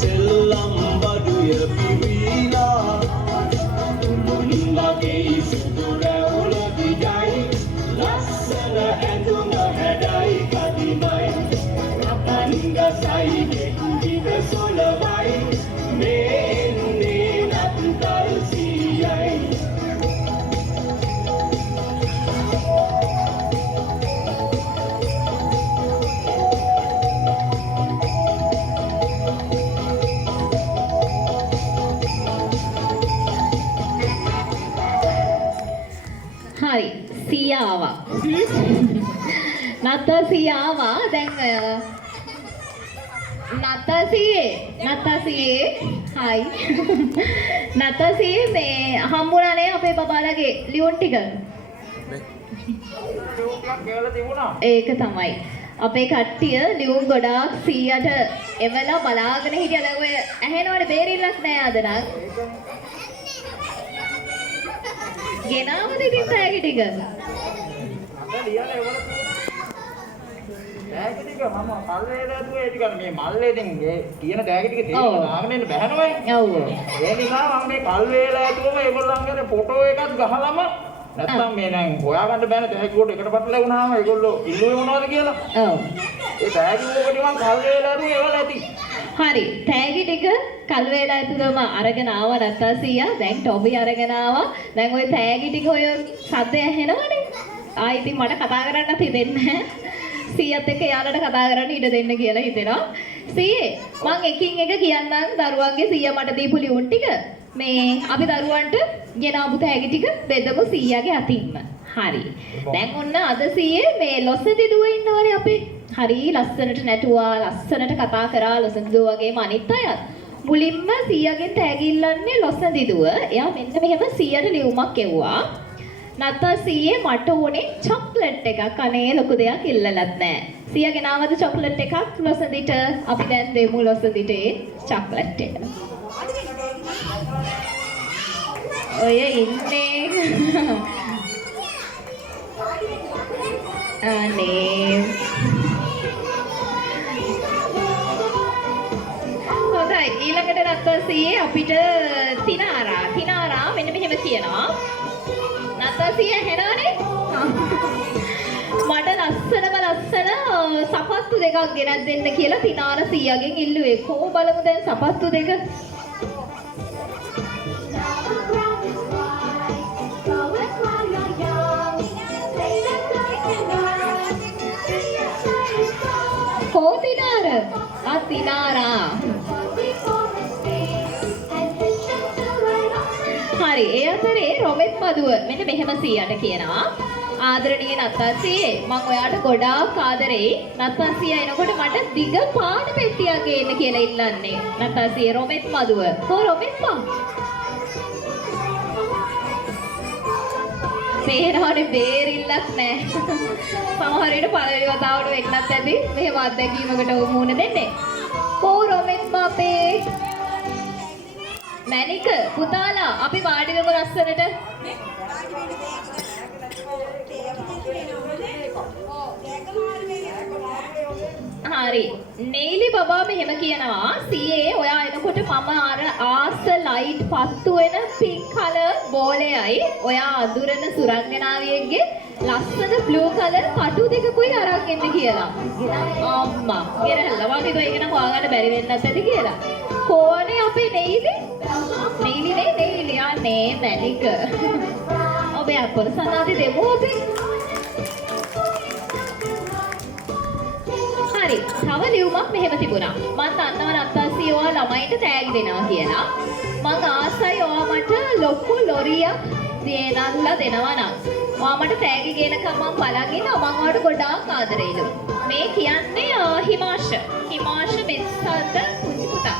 සෙල්ලම් බඩුය පිවිලා මුන් වගේ සුදු රැවුල දිගයි ලස්සන ඇඳුම හැඩයි කදිමයි රපන් ගසයි ගෙඩික සොලවයි මේ එන්නේ නත්තල් සීයයි හරි සීයා ආවා. නත්තල් සීයා ආවා. දැන් නත්තල් සීයේ හයි. නත්තල් සීයේ මේ හම්බුණානේ අපේ බබාලගේ ලියුම් ටික. ඒක තමයි. අපේ කට්ටිය ලියුම් ගොඩාක් 100ට එවලා බලාගෙන හිටියා. දැන් ඔය ඇහෙනවනේ බේරිල්ලක් නෑ අද නම්. ගෙනාවද ඉතින් තෑගි ටික? අද ලියලා එවල තෑගි ටික මම කල්වේල ඇදුවේ ඒ ටික මේ මල්ලේ ඉතින් ඒ කියන තෑගි ටික තේරෙන්න දාගෙන ඉන්න බෑනවයි. ඔව්. ඒ නිසා මම මේ කල්වේල ඇදුවම ඒගොල්ලන්ගේ ෆොටෝ එකක් ගහලම නැත්තම් මේ දැන් හොයාගන්න බෑනේ තෑගි කොට එකට පටලලා වුණාම ඒගොල්ලෝ ඉල්ලුවේ මොනවද කියලා. ඔව්. ඒ තෑගි වලට මම කල්වේල ඇදුවේ එවල ඇති. හරි තෑගි ටික කල්වේලා ඇතුළම අරගෙන ආවා නත්තල් සීයා. දැන් ටොබි අරගෙන ආවා. දැන් ওই තෑගි ටික ඔය සද්ද ඇහෙනවනේ. ඉතින් මට කතා කරන්නත් හිතෙන්නේ නැහැ. සීයත් එක්ක යාළුවට කතා කරන්න ඉඩ දෙන්න කියලා හිතෙනවා. සීයේ මං එකින් එක කියන්නම් දරුවන්ගේ සීයා මට දීපු ලියුම් ටික. මේ අපි දරුවන්ට ගෙනාවු තෑගි ටික දෙදමු සීයාගේ අතින්ම. හරි. දැන් ඔන්න අද සීයේ මේ ලොස්සති දුව ඉන්නවනේ අපේ. හරි ලස්සනට නැටුවා ලස්සනට කතා කරා ලොස්සති දුව වගේම අනිත් අයත්. මුලින්ම සීයාගෙන් තෑගි ඉල්ලන්නේ ලොස්සති දුව. එයා මෙන්න මෙහෙම සීයාට ලියුමක් එව්වා. නත්තල් සීයේ මට ඕනේ චොක්ලට් එකක්. අනේ ලොකු දෙයක් ඉල්ලලත් නැහැ. සීයා ගෙනාවද චොක්ලට් එකක් ලොස්සතිට? අපි දැන් දෙමු ලොස්සතිට ඒ චොක්ලට් එක. ඔය ඉන්නේ අනේ හොඳයි ඊළඟට නත්තල් සීයේ අපිට තිනාරා මෙන්න මෙහෙම කියනවා. නත්තල් සීයා හෙනවනේ මට ලස්සන සපත්තු දෙකක් ගෙනත් දෙන්න කියලා තිනාර සීයාගෙන් ඉල්ලුවේ. කොහොම බලමු දැන් සපත්තු දෙක. තිනාරා හරි ඒ අතරේ රොමෙත් මදුව මෙන්න මෙහෙම සීයාට කියනවා. ආදරණීය නත්තල් සීයේ මම ඔයාට ගොඩාක් ආදරෙයි. නත්තල් සීයා එනකොට මට දිග පාට පෙට්ටියක් ගේන්න කියලා ඉල්ලන්නේ. නත්තල් සීයේ රොමෙත් මදුව. රොමෙත් පා පේනවනේ බේරිල්ලක් නැහැ. සමහර විට පළවෙනි වතාවට වෙන්නත් ඇති. මෙහෙම අත්දැකීමකට මුහුණ දෙන්නේ. රොමෙත් බාපේ. මැනික පුතාලා අපි වාඩි වෙමු ලස්සනට. හරි. නේලි බබා මෙහෙම කියනවා සීයේ ඔයා එනකොට මම අර ආස ලයිට් පත්තු වෙන පින්ක් කලර් බෝලෙයි ඔයා අඳුරන සුරංගනාවියෙක්ගේ ලස්සන බ්ලූ කලර් කටු දෙකකුයි අරන් එන්න කියලා. අම්මා ගෙරල්ලා වගේ તો ඒක නම් හොයාගන්න බැරි වෙන්නත් ඇති කියලා. කොහොනේ අපේ නේලි? නේලි නේ මැනික. ඔබේ අපර සනාදි දෙමු අපි. හරි. තව ලියුමක් මෙහෙම තිබුණා. මම දන්නවා නත්තල් සීයා ළමයිට තෑගි දෙනවා කියලා. මම ආසයි ඔයා මට ලොකු ලොරියක් දෙනල්ලා දෙනවා නම්. ඔයා මට තෑගි ගේනකම් මම බලන් ඉන්නවා. මම ඔයාට ගොඩාක් ආදරෙයිලු. මේ කියන්නේ හිමාෂ මෙස්සල්ට පුංචි පුතා.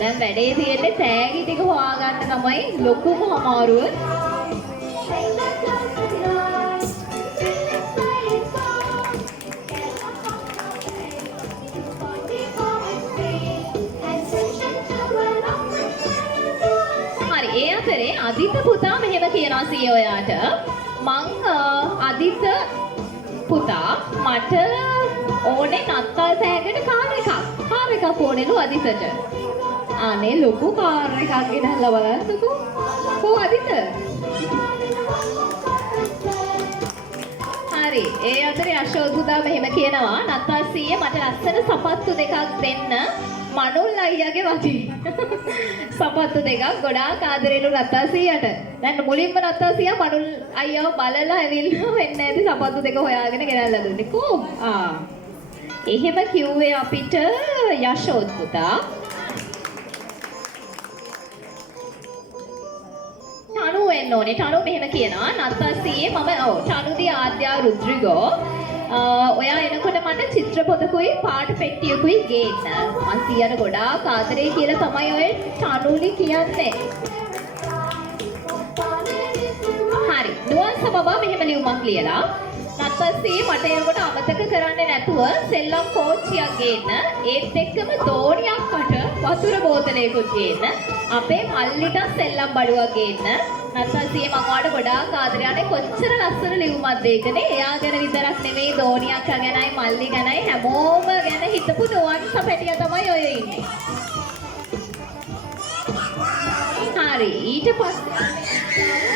දැන් වැඩේ තියෙන්නේ තෑගි ටික හොයාගන්න තමයි ලොකුම අමාරුව. අදිත පුතා මෙහෙම කියනවා සීයා ඔයාට මං අදිත පුතා මට ඕනේ නත්තල් තෑගට කාර් එකක් ඕනෙලු අදිතට. අනේ ලොකු කාර් එකක් ගෙනල්ලා බලන්නකෝ. කො අදිත? හරි. ඒ අතරේ අශෝක් පුතා මෙහෙම කියනවා නත්තල් සීයේ මට ලස්සන සපත්තු දෙකක් දෙන්න. මනුල් අයියාගේ වගේ. සපත්තු දෙකක් ගොඩාක් ආදරේලු නත්තල් සීයට. දැන් මුලින්ම නත්තල් සීයා මනුල් අයියාව බලලා ඇවිල්ලා වෙන්න ඇති සපත්තු දෙක හොයාගෙන ගෙනල්ලා දුන්නේ. කො? එහෙම කිව්වේ අපිට යශෝත් පුතා. ටනු වෙන්න ඕනේ. ටනු මෙහෙම කියනවා නත්තල් සීයේ මම ටනුදී ආද්‍යා රුද්‍රිගෝ ඔයා එනකොට මට චිත්‍රපොතකුයි පාට පෙට්ටියකුයි ගේන්න. මං සීයට ගොඩාක් ආදරේ කියලා තමයි ඔය ටනුලි කියන්නේ. හරි. නුවන්ස බබා මෙහෙම ලියුමක් ලියලා නත්තල් සීයේ මට එනකොට අමතක කරන්නේ නැතුව සෙල්ලම් කෝච්චියක් ගේන්න. ඒත් එක්කම දෝණියක් කට වතුර බෝතලයකුත් ගේන්න. අපේ මල්ලිට සෙල්ලම් බඩුවක් ගේන්න. නත්තල් සීයේ මම ඔයාලට ගොඩාක් ආදරේ අනේ කොච්චර ලස්සන ලියුමක්ද ඒකනේ. එයා ගැන විතරක් නෙමෙයි දෝණියක් ගැනයි මල්ලි ගැනයි හැමෝම ගැන හිතපු නුවන්ස පැටියා තමයි ඔය ඉන්නේ. හරි ඊට පස්සේ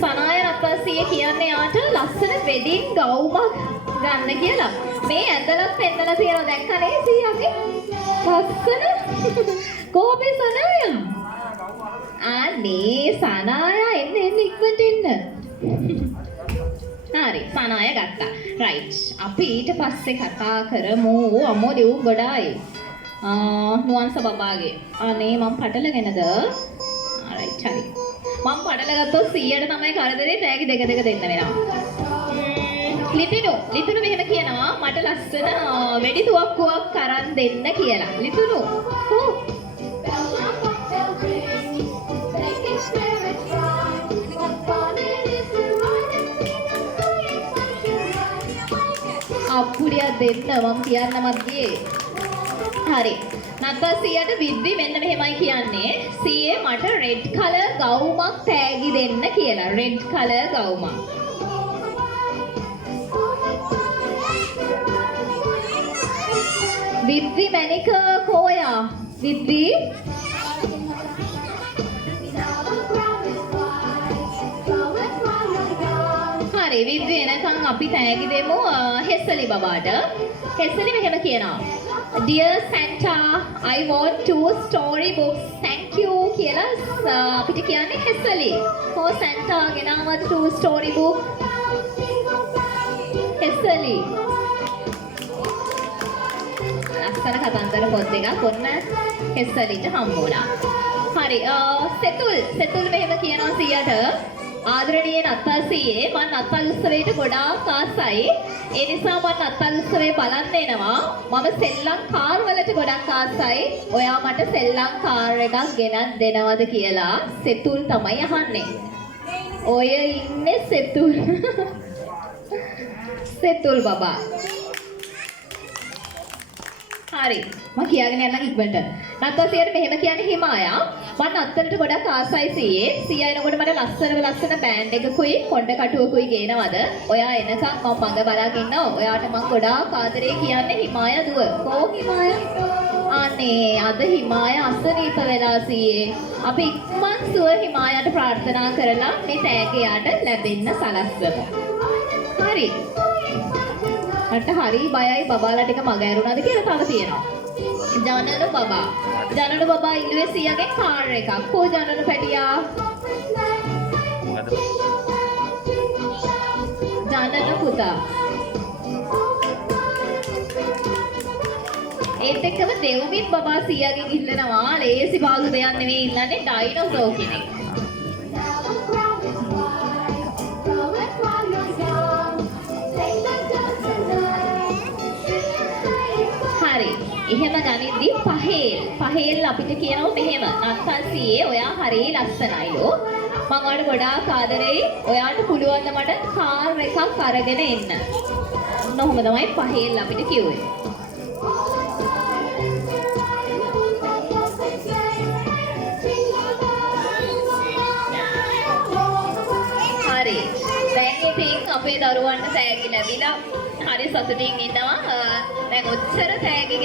සනාය නත්තල් සීයේ කියන්නේ යාට ලස්සන වෙඩින් ගවුමක් ගන්න කියලා. මේ ඇඳලා පෙන්නලා තියෙනවා දැක්කනේ සීයාගේ. ලස්සන කෝපේ සනාය. අනේ සනාය එන්න ඉක්මනට එන්න. හරි සනාය ගත්තා. රයිට්. අපි ඊට පස්සේ කතා කරමු අම්මෝ දෙව් ගොඩායි. නුවන්ස බබාගේ. අනේ මම පටලගෙනද? රයිට් හරි. මම පඩල ගත්තොත් 100ට තමයි කරදරේ තෑගි දෙක දෙන්න වෙනවා. ලිතුණු මෙහෙම කියනවා මට ලස්සන වෙඩි තුවක්කුවක් අරන් දෙන්න කියලා. ලිතුණු. අප්පුඩියක් දෙන්න මම කියන්න මැද්දේ. හරි. නත්තල් සීයට විද්දි මෙන්න මෙහෙමයි කියන්නේ සීයේ මට රෙඩ් කලර් ගවුමක් තෑගි දෙන්න කියලා. Red colour ගවුමක්. විද්දි මැනික කෝයා. විද්දි හරි විද්දි එනකන් අපි තෑගි දෙමු හෙස්සලි බබාට. හෙස්සලි මෙහෙම කියනවා Dear Santa, I want 2 storybooks. Thank you කියලා අපිට කියන්නේ හෙස්සලි. කො Santa ගෙනාවද 2 storybook? හෙස්සලි. ලස්සන කතන්දර පොත් දෙකක් ඔන්න හෙස්සලිට හම්බුණා. හරි සෙතුල් මෙහෙම කියනවා සීයට ආදරණීය නත්තල් සීයේ මම නත්තල් උත්සවයට ගොඩාක් ආසයි. ඒ නිසා මම නත්තල් උත්සවේ බලන්න එනවා. මම සෙල්ලම් කාර් වලට ගොඩක් ආසයි. ඔයා මට සෙල්ලම් කාර් එකක් ගෙනත් දෙනවද කියලා සෙතුල් තමයි අහන්නේ. ඔය ඉන්නේ සෙතුල්. සෙතුල් බබා. හරි මම කියාගෙන යන්න ඉක්මනට. නත්තල් සීයට මෙහෙම කියන්නේ හිමායා මම නත්තලට ගොඩක් ආසයි සීයේ. සීයා එනකොට මට ලස්සන බෑන්ඩ් එකකුයි කොණ්ඩ කටුවකුයි ගේනවද? ඔයා එනකන් මම මඟ බලාගෙන ඉන්නවා. ඔයාට මම ගොඩාක් ආදරේ කියන්නේ හිමායා දුව. කෝ හිමායා? අනේ අද හිමායා අසනීප වෙලා සීයේ. අපි ඉක්මන් සුව හිමායාට ප්‍රාර්ථනා කරලා මේ තෑග්ග යාට ලැබෙන්න සලස්වමු. හරි. මට හරි බයයි බබාලා ටික මග ඇරුණාද කියලා තව තියෙනවා. ජනනු බබා ඉල්ලුවේ සීයාගේ කාර් එකක්. කො ජනනු පැටියා? ජනනු පුතා. ඒත් එක්කම දෙව්මිත් බබා සීයාගෙන් ඉල්ලනවා ලේසි බාලු දෙයක් නෙවෙයි ඉල්ලන්නේ ඩයිනෝසෝ කෙනෙක්. හරි. එහෙම ගනිද්දි පහේල් අපිට කියනවා මෙහෙම. නත්තන්සියේ ඔයා හරි ලස්සනයිලෝ. මම ඔයාලට ගොඩාක් ආදරෙයි. ඔයාට පුළුවන් ද මට කාර් එකක් අරගෙන එන්න. ඔන්න ඔහොම තමයි පහේල් අපිට කිව්වේ. හරි. දැන් ඉතින් අපේ දරුවන්ට තෑගි ලැබිලා හරි සතුටින් ඉන්නවා. දැන් ඔච්චර තෑගි